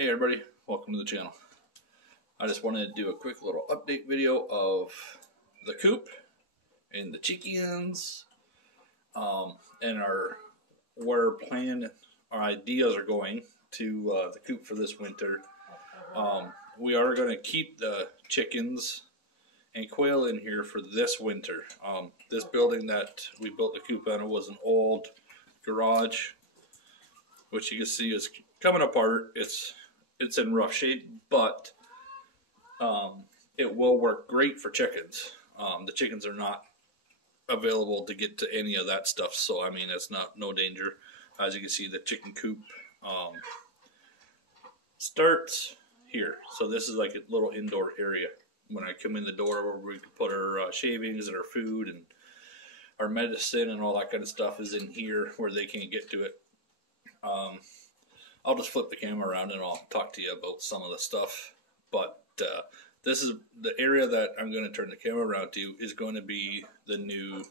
Hey everybody, welcome to the channel. I just wanted to do a quick little update video of the coop and the chickens and where our ideas are going to the coop for this winter. We are going to keep the chickens and quail in here for this winter. This building that we built the coop on was an old garage, which you can see is coming apart. It's in rough shape, but it will work great for chickens. The chickens are not available to get to any of that stuff, so I mean it's no danger. As you can see, the chicken coop starts here. So this is like a little indoor area. When I come in the door, where we can put our shavings and our food and our medicine and all that kind of stuff is in here where they can't get to it. I'll just flip the camera around and I'll talk to you about some of the stuff. But this is the area that I'm going to turn the camera around to is going to be the new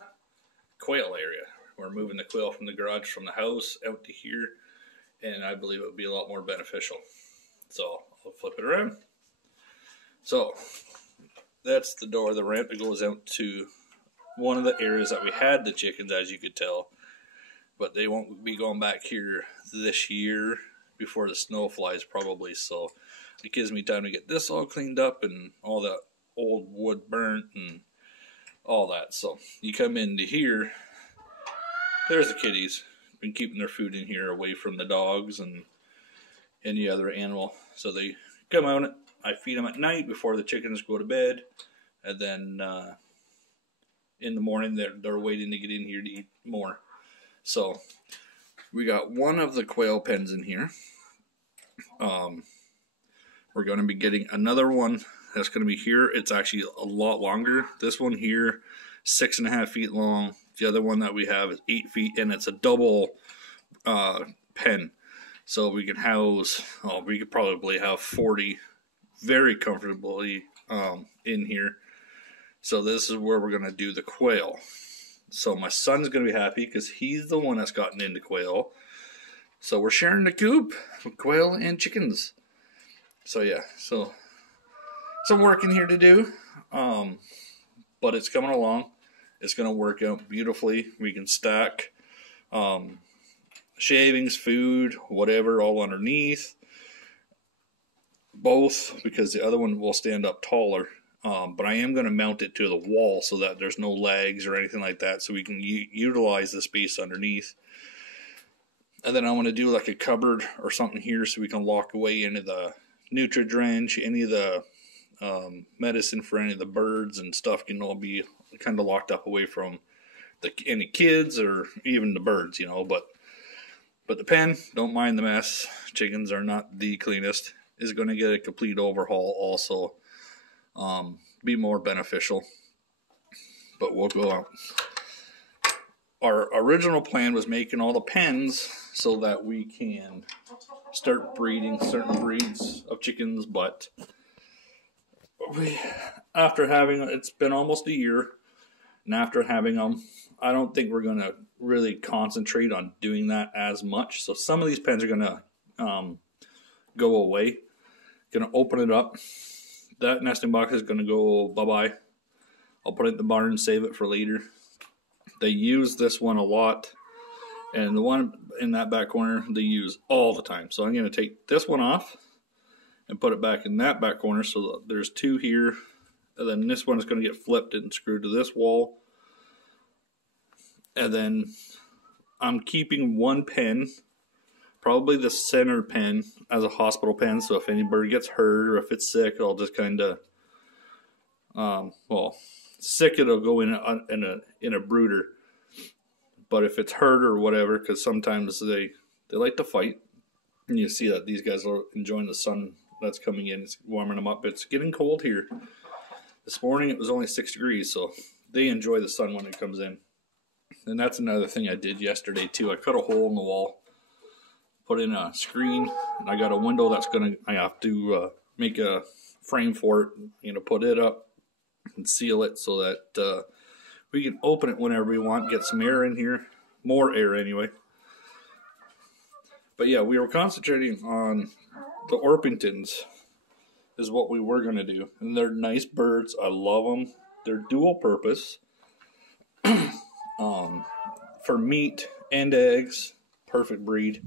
quail area. We're moving the quail from the garage from the house out to here, and I believe it would be a lot more beneficial. So I'll flip it around. So that's the door, the ramp that goes out to one of the areas that we had the chickens, as you could tell. But they won't be going back here this year before the snow flies probably, so it gives me time to get this all cleaned up and all the old wood burnt and all that. So you come into here, there's the kitties. Been keeping their food in here away from the dogs and any other animal. So they come out, I feed them at night before the chickens go to bed, and then in the morning they're waiting to get in here to eat more. So we got one of the quail pens in here. We're going to be getting another one that's going to be here. It's actually a lot longer. This one here, 6.5 feet long. The other one that we have is 8 feet, and it's a double pen. So we can house, we could probably have 40 very comfortably in here. So this is where we're going to do the quail. So my son's going to be happy because he's the one that's gotten into quail. So we're sharing the coop with quail and chickens. So yeah, so some work in here to do, but it's coming along. It's going to work out beautifully. We can stack shavings, food, whatever, all underneath. Both, because the other one will stand up taller. But I am going to mount it to the wall so that there's no legs or anything like that, so we can utilize the space underneath. And then I want to do like a cupboard or something here so we can lock away any of the Nutri-Drench, any of the medicine for any of the birds and stuff can all be kind of locked up away from any kids or even the birds, you know. But the pen, don't mind the mess. Chickens are not the cleanest. Is going to get a complete overhaul also. Be more beneficial, but we'll go out. Our original plan was making all the pens so that we can start breeding certain breeds of chickens, but after having, it's been almost a year, and after having them, I don't think we're going to really concentrate on doing that as much. So some of these pens are going to go away. Going to open it up. That nesting box is going to go bye-bye. I'll put it in the barn and save it for later. They use this one a lot, and the one in that back corner they use all the time. So I'm going to take this one off and put it back in that back corner. So there's two here, and then this one is going to get flipped and screwed to this wall. And then I'm keeping one pen, probably the center pen, as a hospital pen, so if any bird gets hurt or if it's sick, I'll just kind of, sick it'll go in a brooder. But if it's hurt or whatever, because sometimes they like to fight, and you see that these guys are enjoying the sun that's coming in. It's warming them up. It's getting cold here. This morning it was only 6 degrees, so they enjoy the sun when it comes in. And that's another thing I did yesterday too. I cut a hole in the wall, put in a screen, and I got a window I have to make a frame for it, put it up and seal it so that we can open it whenever we want, get some air in here, more air anyway. But yeah, we were concentrating on the Orpingtons is what we were going to do. And they're nice birds. I love them. They're dual purpose. For meat and eggs. Perfect breed.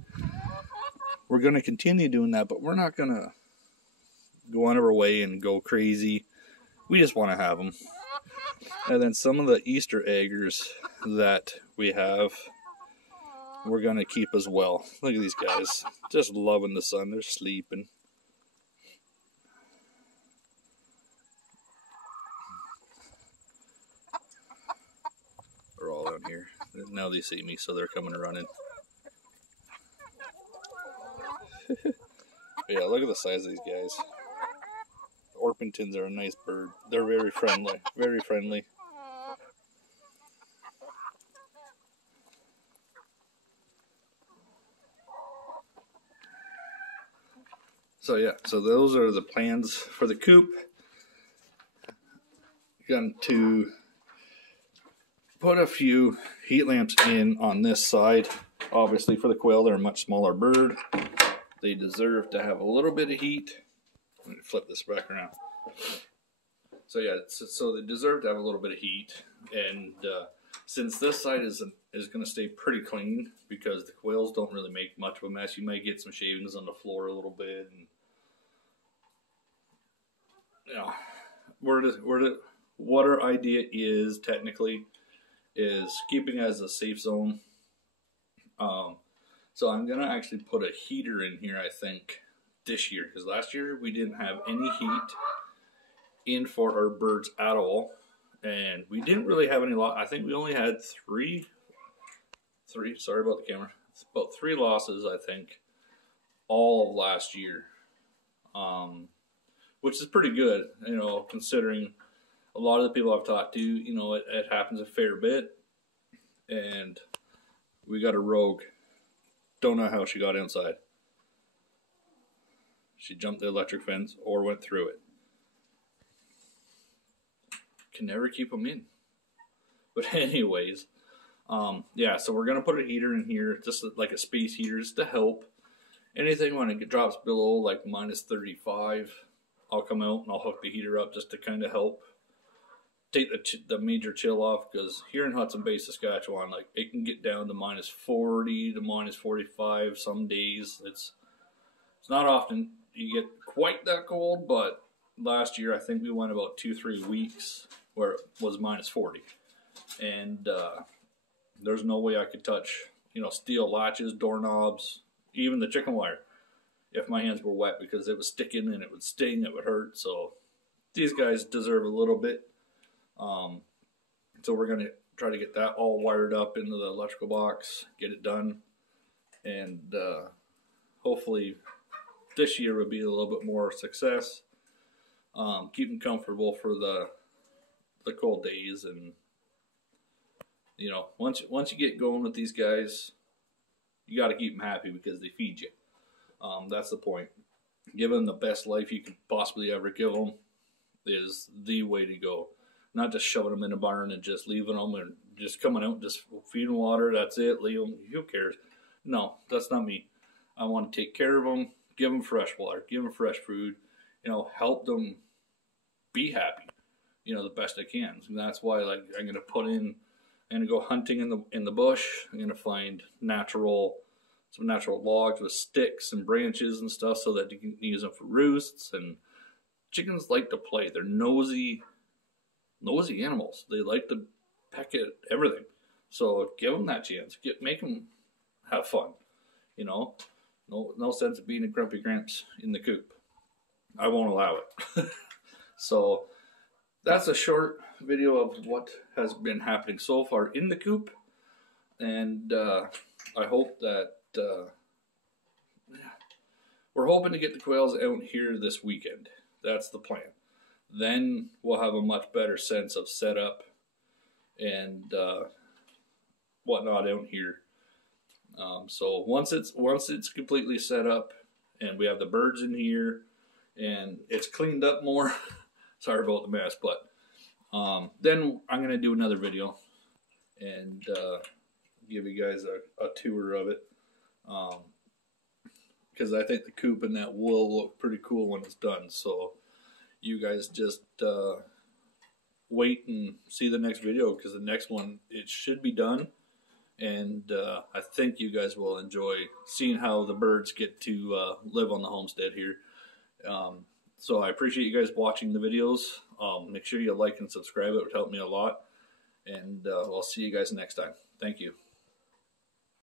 We're going to continue doing that, but we're not going to go out of our way and go crazy. We just want to have them. And then some of the Easter eggers that we have, we're going to keep as well. Look at these guys. Just loving the sun. They're sleeping. They're all down here. Now they see me, so they're coming running. Yeah, look at the size of these guys. The Orpingtons are a nice bird. They're very friendly. Very friendly. So yeah, so those are the plans for the coop. Going to put a few heat lamps in on this side. Obviously for the quail, they're a much smaller bird. They deserve to have a little bit of heat. Let me flip this back around. So yeah, so they deserve to have a little bit of heat. And since this side is going to stay pretty clean, because the quails don't really make much of a mess. You might get some shavings on the floor a little bit, and you know, what our idea is technically is keeping it as a safe zone. So I'm gonna actually put a heater in here, I think, this year, because last year we didn't have any heat in for our birds at all, and we didn't really have any loss. I think we only had three. Sorry about the camera. It's about 3 losses, I think, all of last year, which is pretty good, you know, considering a lot of the people I've talked to, you know, it happens a fair bit, and we got a rogue. Don't know how she got inside. She jumped the electric fence or went through it. Can never keep them in. But anyways, yeah, so we're going to put a heater in here, just like a space heater, just to help. Anything when it drops below like minus 35, I'll come out and I'll hook the heater up just to kind of help take the major chill off, because here in Hudson Bay, Saskatchewan, like it can get down to minus 40 to minus 45 some days. It's not often you get quite that cold, but last year I think we went about 2-3 weeks where it was minus 40, and there's no way I could touch, you know, steel latches, doorknobs, even the chicken wire if my hands were wet, because it was sticking and it would sting, it would hurt. So these guys deserve a little bit. So we're going to try to get that all wired up into the electrical box, get it done, and hopefully this year would be a little bit more success. Keep them comfortable for the cold days, and you know, once you get going with these guys, you got to keep them happy because they feed you. That's the point. Give them the best life you could possibly ever give them is the way to go. Not just shoving them in a barn and just leaving them and just coming out and just feeding water. That's it. Leave them. Who cares? No, that's not me. I want to take care of them, give them fresh water, give them fresh food, you know, help them be happy, you know, the best I can. And that's why, like, I'm going to put in, I'm going to go hunting in the bush. I'm going to find some natural logs with sticks and branches and stuff so that you can use them for roosts. And chickens like to play. They're nosy animals. They like to peck at everything. So give them that chance. Make them have fun. You know, no sense of being a grumpy gramps in the coop. I won't allow it. So that's a short video of what has been happening so far in the coop, and I hope that we're hoping to get the quails out here this weekend. That's the plan. Then we'll have a much better sense of setup and whatnot out here. So once it's completely set up and we have the birds in here and it's cleaned up more, sorry about the mess, but then I'm going to do another video and give you guys a tour of it. because I think the coop and that will look pretty cool when it's done. So you guys just wait and see the next video, because the next one, it should be done. And I think you guys will enjoy seeing how the birds get to live on the homestead here. So I appreciate you guys watching the videos. Make sure you like and subscribe. It would help me a lot. And I'll see you guys next time. Thank you.